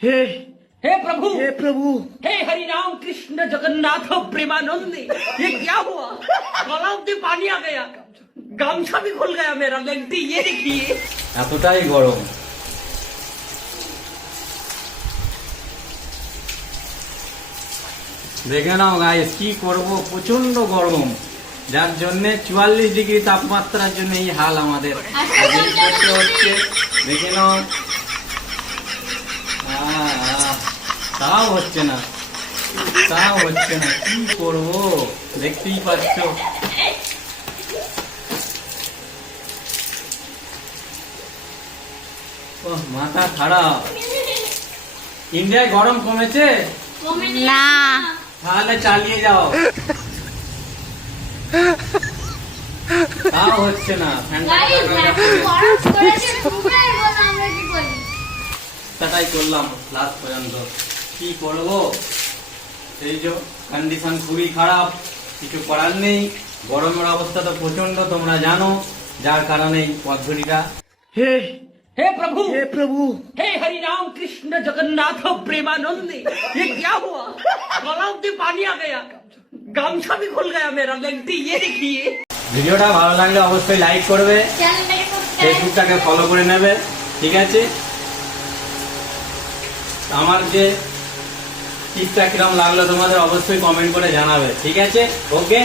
हे हे प्रभु हे प्रभु हे हरि राम कृष्ण जगन्नाथ प्रेमानंद ये क्या हुआ गलाव से पानी आ गया गामछा भी खुल गया मेरा लेंटी ये देखिए এতটাই গরম দেখে নাও গাইস কি করব প্রচন্ড গরম যার জন্য চুয়াল্লিশ ডিগ্রি তাপমাত্রার জন্য এই হাল আমাদের আর এই করতে হচ্ছে দেখে নাও তাও হচ্ছে না। তাও হচ্ছে না। কি করব? দেখতেই পাচ্ছ। ওহ, মাথা খারাপ। ইন্ডিয়ায় গরম কমেছে? না। তাহলে চালিয়ে যাও। তাও হচ্ছে না। তাটাই করলাম লাস্ট পর্যন্ত। কি করবো এই যে কন্ডিশন খুবই খারাপ কিছু করার নেই গরমের অবস্থা তো প্রচন্ড তোমরা জানো যার কারণে এই পদ্ধতিটা हे हे प्रभु हे प्रभु हे हरि राम कृष्ण जगन्नाथ प्रेमानंद ये क्या हुआ गलाव से पानी आ गया गामछा भी खुल गया मेरा लेंटी ये देखिए ভিডিওটা ভালো লাগলে অবশ্যই লাইক করবে ফেসবুকটাকে ফলো করে নেবে ঠিক আছে আমার যে টিপটা কিরম লাগল তোমাদের অবশ্যই কমেন্ট করে জানাবে ঠিক আছে? ওকে